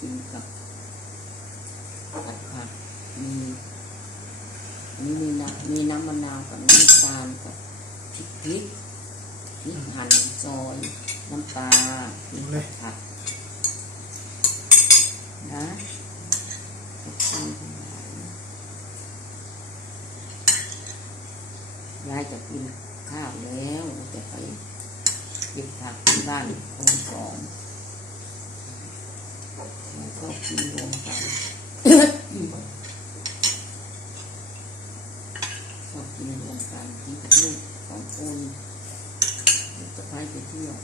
กินกับผัดผักมีอันนี้มีน้ำมีน้ำมะนาวกับน้ำตาลกับพริกพริกพริกหั่นซอยน้ำปลาพริกผัดนะขอบคุณทั้งหลายยายจะกินข้าวแล้วจะไปเก็บผักที่บ้านคนสอง แล้วก็กินรวมกันชอบกินรวมกันกินกับลูกสองคนลูกสะพ้ายไปเที่ยว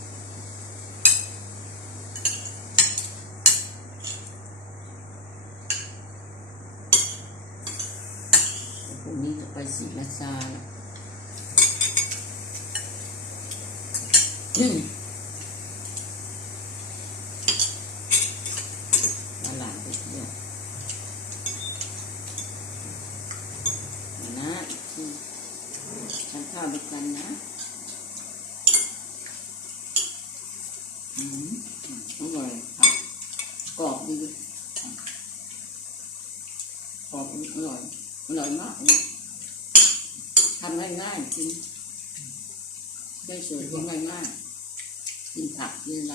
พรุ่งนี้จะไปศรีราชาอืมพาหลานไปเที่ยวนะที่ทาน ข้าวด้วยกันนะอืมอร่อยครับกรอบดีกรอบอร่อยอร่อยมากเลยทำง่ายๆกินได้สวยง่ายๆกินผักกินอะไร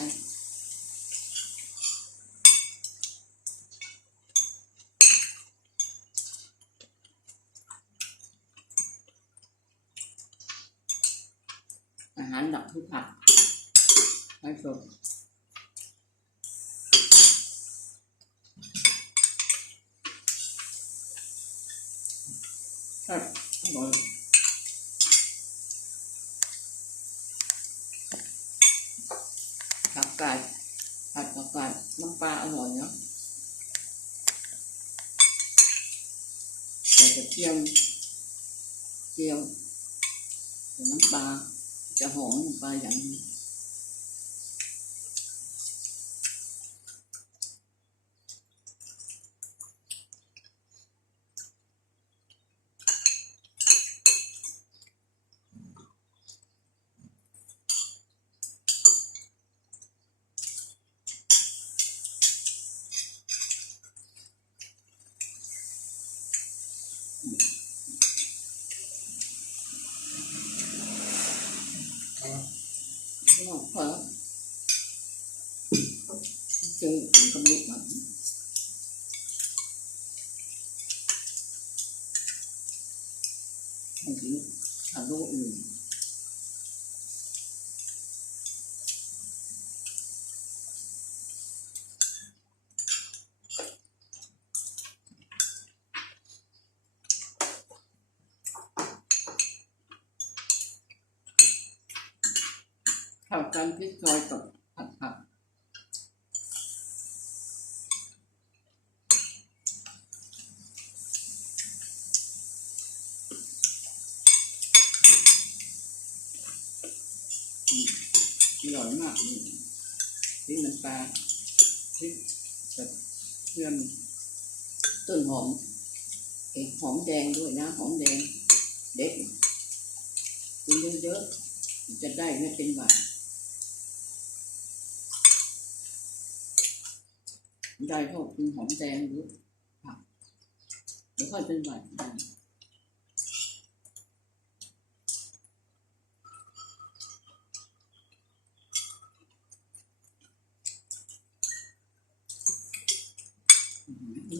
อาหารหลักอผักให้สดครับอร่อยผักกาดผัดผักกาดน้ำปลาอร่อยเนาะใส่กระเทียมเจียวใส่น้ำปลา จะหอมน้ำปลาอย่างนี้ก็พอแล้วเจอถึงกำลังมันบาง ทีทำโรคอื่นเข้ากันพริกซอยกับผัดผักอืมอ ร่อยมากนี่พริกน้ำปลาพริกกับเครื่องต้นหอมเอกหอมแดงด้วยนะ หอมแดง เด็ดกินเยอะๆจะได้ไม่เป็นหวัดได้เท่ากินหอมแดงหรือผักเดี๋ยวค่อยเป็นหวัด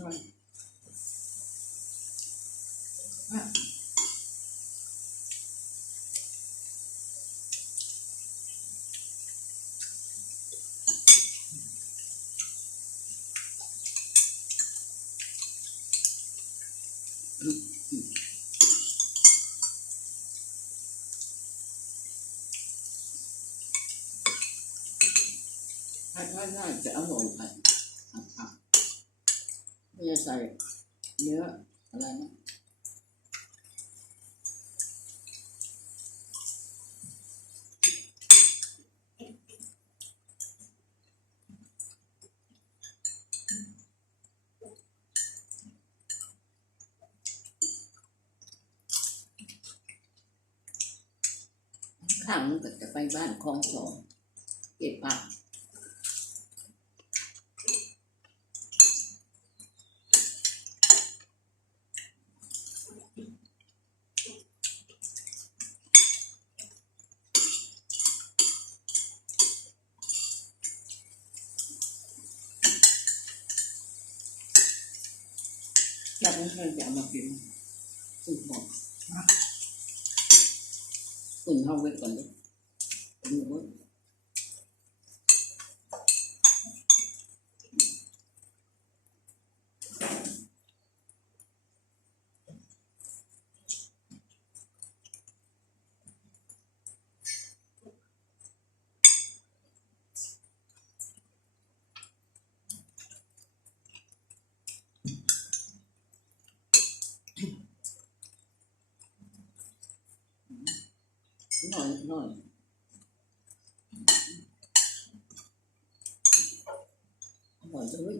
ได้อื้อหืออ ไม่จะใส่เนื้ออะไรนะข้างนึงก็จะไปบ้านคลองสองเก็บผัก อยากให้เพื่อนจะเอามากินอุ่นหอมอุ่นห้องไว้ก่อนดิอุ่นไว้ห น่อยหน่อยอร่อยจังเลย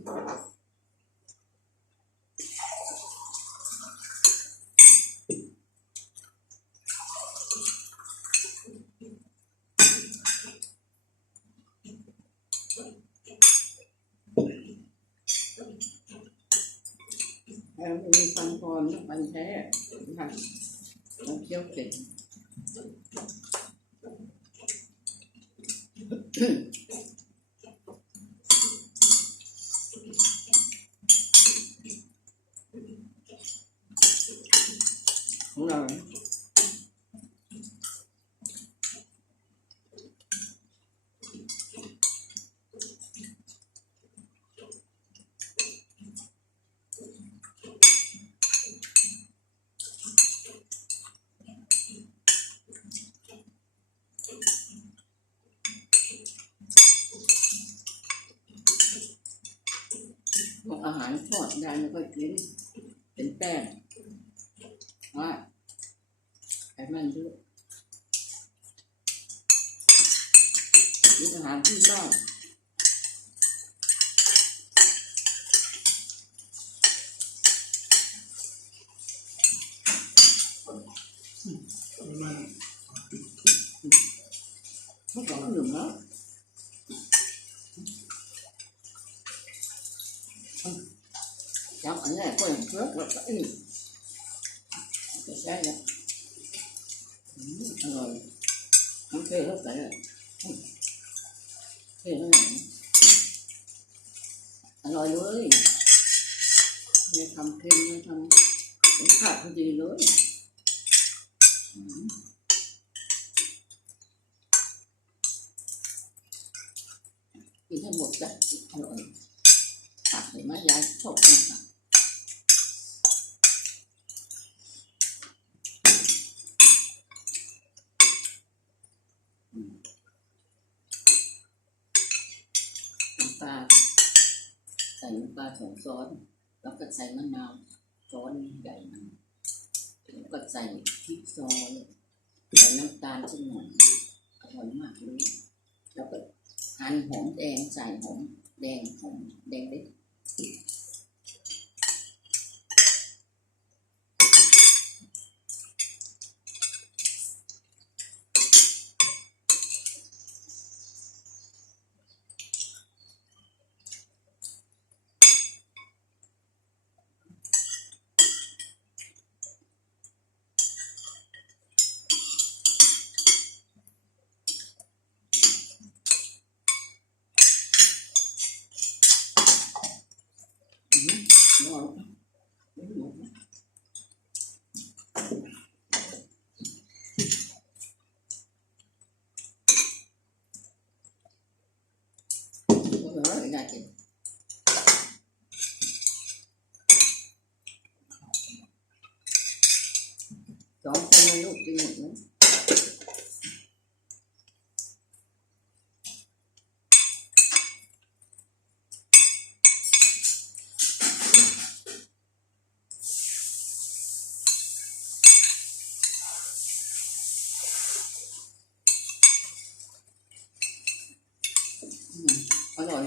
แล้วมีฟันพรฟันแท้ค่ะต้องเคี้ยวเก่ง ข พวกอาหารทอดยายไม่ค่อยกิน เป็นแป้งว่าไอ้มันเยอะกินอาหารที่บ้าน ไม่ต้องหนึ่งเนาะ จับอันนี้ก็ยังเยอะกว่าอีกจะใช่แล้วอืมอร่อยน้ำเกลือ เข้าไมเกเท่าไหร่อร่อยเลยไม่ทำเค็มไม่ทำเป็นขาดพอดีเลยอืมกินให้หมดจ้ะอร่อยผักเห็นไหมยายชอบกินผักอืมน้ำปลาใส่น้ำปลาสองช้อนแล้วก็ใส่มะนาวช้อนใหญ่มันแล้วก็ใส่พริกซอยใส่น้ำตาลสักหน่อยอร่อยมากเลยแล้วก็หั่นหอมแดงใส่หอมแดงหอมแดงเล็ก อื สองคนนะลูกกินหมดนะอืมอร่อย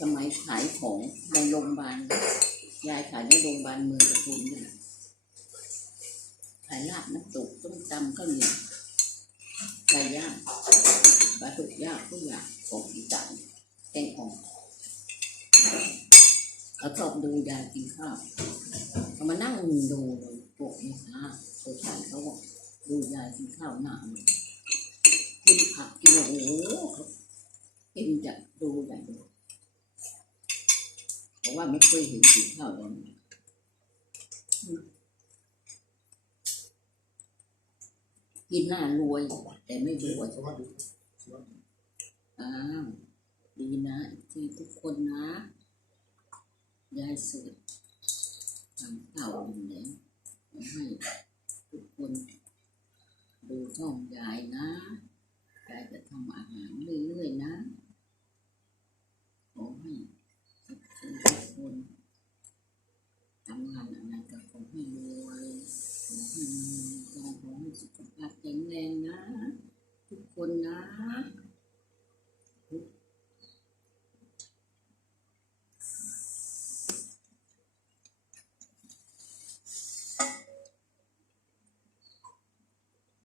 สมัยขายของในโรงพยาบาลยายขายในโรงพยาบาลเมืองปทุมนี่แหละขายลาบน้ำตกต้มตำข้าวเหนียวไก่ย่างปลาดุกย่างทุกอย่างของอีสานแกงอ่อมเขาชอบดูยายกินข้าวเขามานั่งดูเลยพวกนี้นะตัวชายเขาบอกดูยายกินข้าวหน้ามันกินผักกินโอ้โหเขากินจะดูอย่างเดียวเพ ราะว่าไม่เคยเห็นกินข้าวแบบนี้กินหน้ารวย แต่ไม่รวยสวัสดีสวัสดีอ้าวดีนะที่ทุกคนนะยายสุดทำข้าอยู่แล้วให้ทุกคนดูช่องยายนะยายจะทำอาหารเรื่อยๆนะขอให้ ทุกคนทำงานอะไรก็คงให้รวย